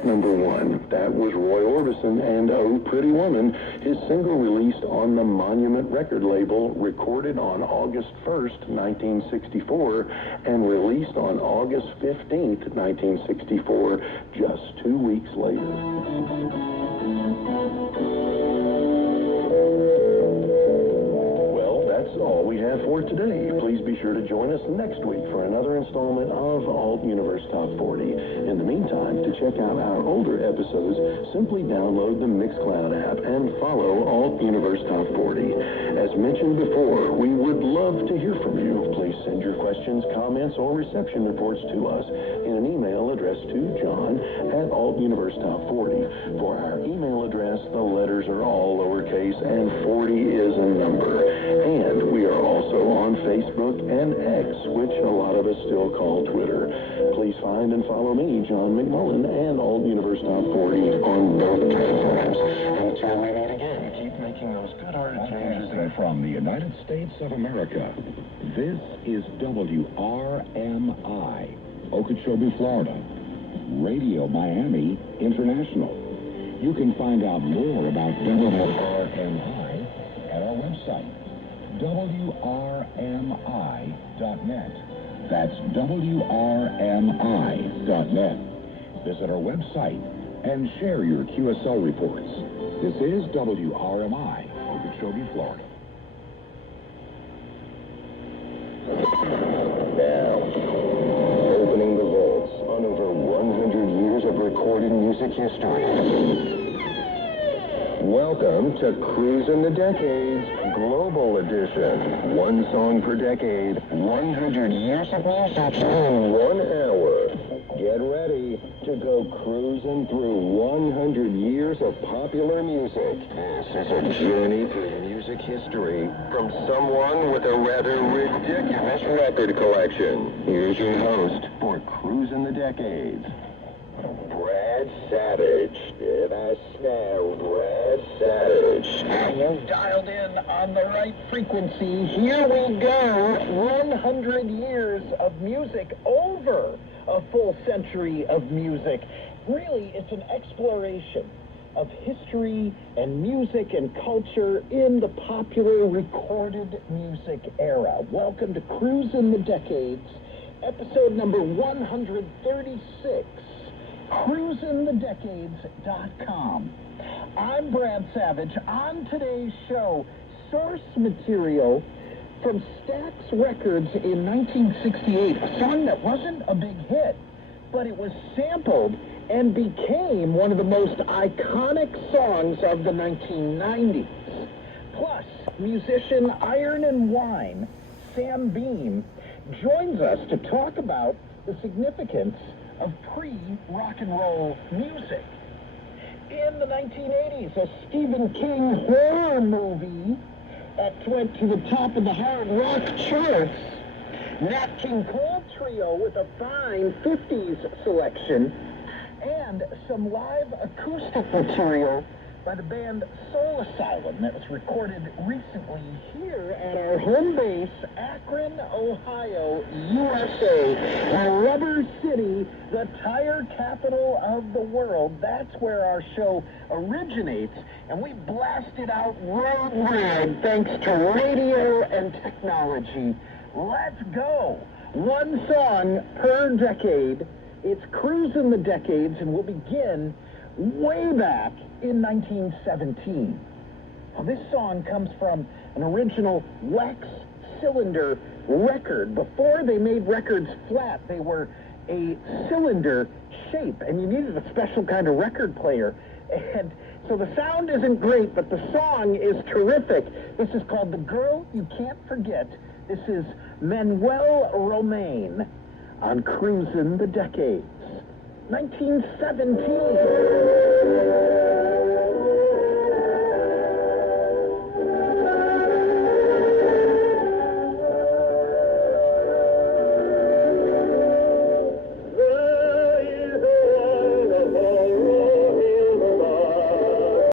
at number 1. That was Roy Orbison and Oh Pretty Woman, his single released on the Monument record label, recorded on August 1st, 1964, and released on August 15th, 1964, just 2 weeks later. That's all we have for today. Please be sure to join us next week for another installment of Alt Universe Top 40. In the meantime, to check out our older episodes, simply download the Mixcloud app and follow Alt Universe Top 40. As mentioned before, we would love to hear from you. Please send your questions, comments, or reception reports to us in an email addressed to John at altuniversetop40. For our email address, the letters are all lowercase and 40 is a number. And we are also on Facebook and X, which a lot of us still call Twitter. Please find and follow me, John McMullen, and Alt Universe Top 40 on both platforms. Until we meet again, keep making those good-hearted changes. From the United States of America, this is WRMI, Okeechobee, Florida, Radio Miami International. You can find out more about WRMI at our website, WRMI.net. That's WRMI.net. Visit our website and share your QSL reports. This is WRMI, Okeechobee, Florida. Now, opening the vaults on over 100 years of recorded music history. Welcome to Cruisin The Decades Global Edition. One song per decade, 100 years of music in 1 hour. Get ready to go cruising through 100 years of popular music. This is a journey through music history from someone with a rather ridiculous record collection. Here's your host for Cruisin The Decades, Brad Savage. Did I snare Brad Savage? You've dialed in on the right frequency. Here we go. 100 years of music, over a full century of music. Really, it's an exploration of history and music and culture in the popular recorded music era. Welcome to Cruisin' the Decades, episode number 136. CruisinTheDecades.com. I'm Brad Savage. On today's show, source material from Stax Records in 1968, a song that wasn't a big hit, but it was sampled and became one of the most iconic songs of the 1990s. Plus, musician Iron and Wine, Sam Beam, joins us to talk about the significance of pre-rock and roll music. In the 1980s, a Stephen King horror movie went to the top of the hard rock charts. Nat King Cole Trio with a fine 50s selection, and some live acoustic material by the band Soul Asylum that was recorded recently here at our home base, Akron, Ohio, USA, Rubber City, the tire capital of the world. That's where our show originates, and we blasted out worldwide thanks to radio and technology. Let's go. One song per decade. It's Cruisin' the Decades, and we'll begin way back in 1917. Now, this song comes from an original Lex cylinder record. Before they made records flat, they were a cylinder shape, and you needed a special kind of record player. And so the sound isn't great, but the song is terrific. This is called The Girl You Can't Forget. This is Manuel Romain on Cruisin' the Decades, 1917.